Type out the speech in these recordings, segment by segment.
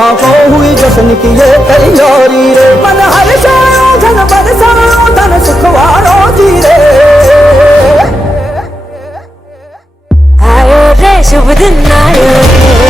हाँ, झांको हुई जश्न की ये तैयारी रे। मन हर सारो धन बरसाओ धन सुखवारो जी रे। आयो रे शुभ दिन आयो रे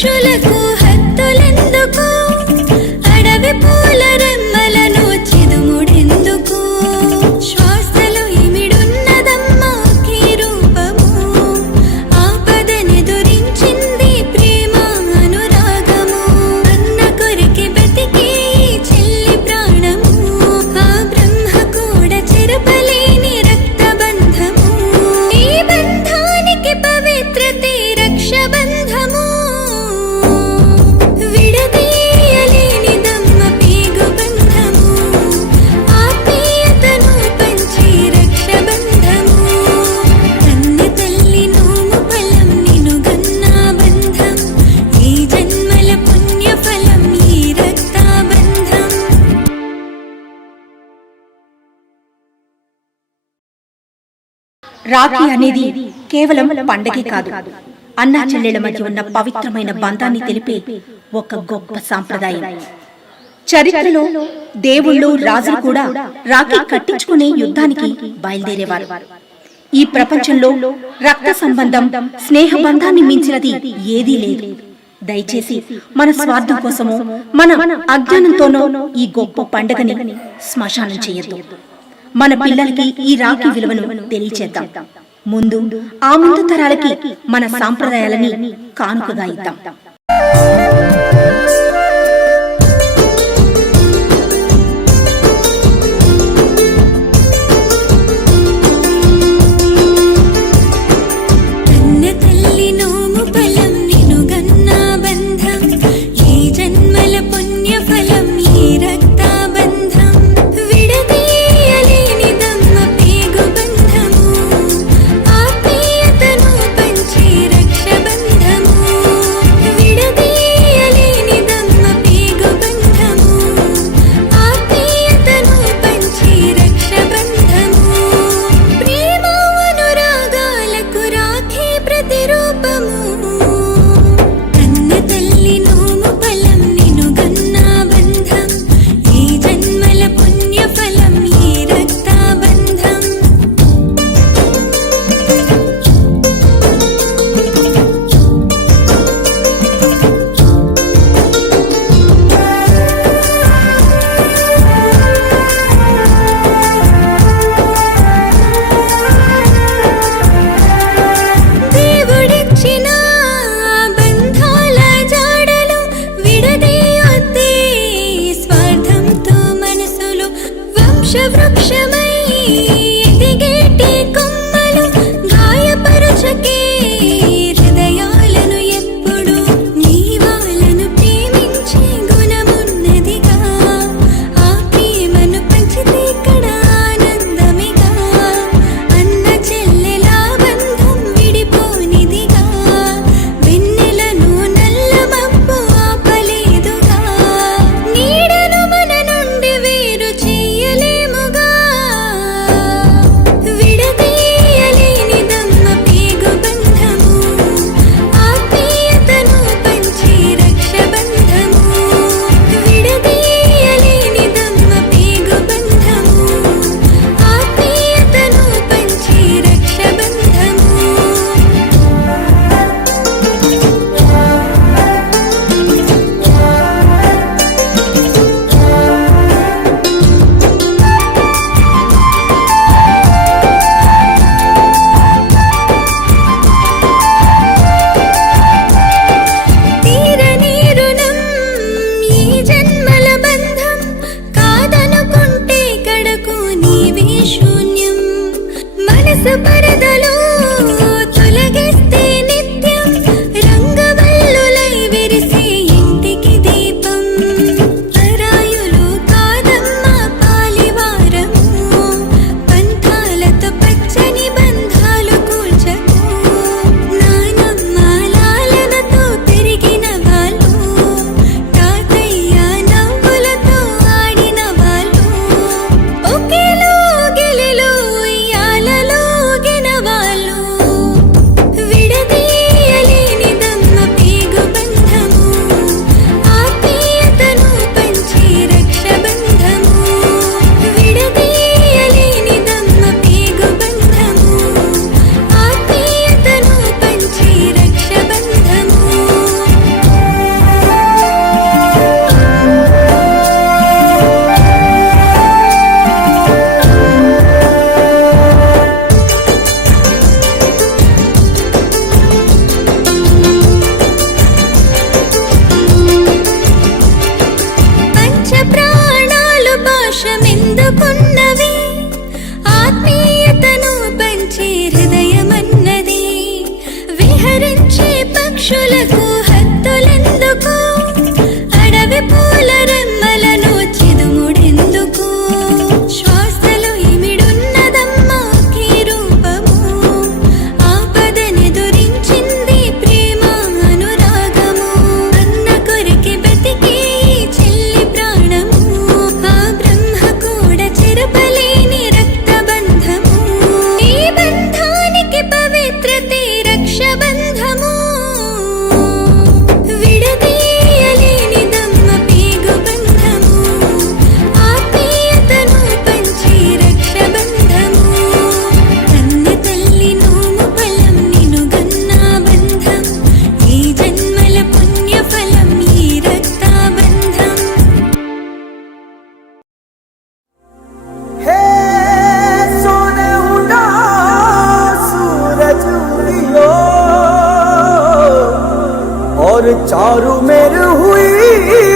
పురుషులకు రాఖీ అనేది కేవలం పండగే కాదు. అన్నా చెల్లెల మధ్య ఉన్న పవిత్రమైన బంధాన్ని తెలిపే ఒక గొప్ప సాంప్రదాయం. చరిత్రలో దేవుళ్ళు రాజులు కూడా రాఖీ కట్టించుకునే యుద్ధానికి బయలుదేరేవారు. ఈ ప్రపంచంలో రక్త సంబంధం స్నేహ బంధాన్ని మించినది ఏదీ లేదు. దయచేసి మన స్వార్థం కోసమో మన అజ్ఞానంతోనో ఈ గొప్ప పండుగని శ్మశానం చేయొద్దు. మన పిల్లలకి ఈ రాఖీ విలువను తెలియచేద్దాం. ముందు ఆ ముందు తరాలకి మన సాంప్రదాయాలని కానుకగా ఇద్దాం. और चारों मेर हुई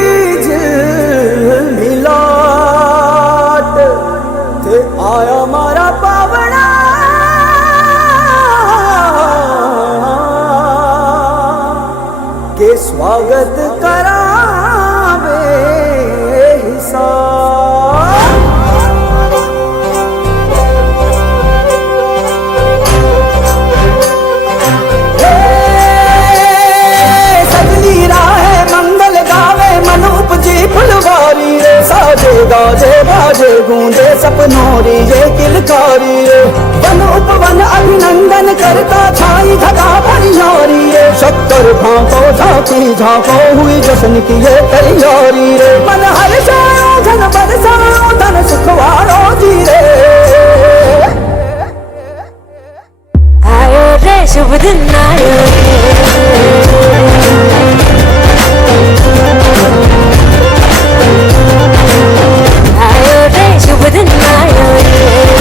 सपनोरी ये किलकारी रे वन उपवन अभिनंदन करता छाई धगा भरियोरी रे सत्तर भांको झांकी, झांको हुई जश्न की ये तैयारी रे। मन हर धन बरसाओ धन सुखवारो जी रे। शुभ दिन आयो within my own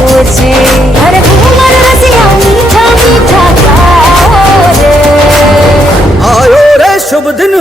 বোঝে। আরে ঘুমার রাশিয়া মিঠা মিঠা গাও রে। আয়ো রে শুভ দিন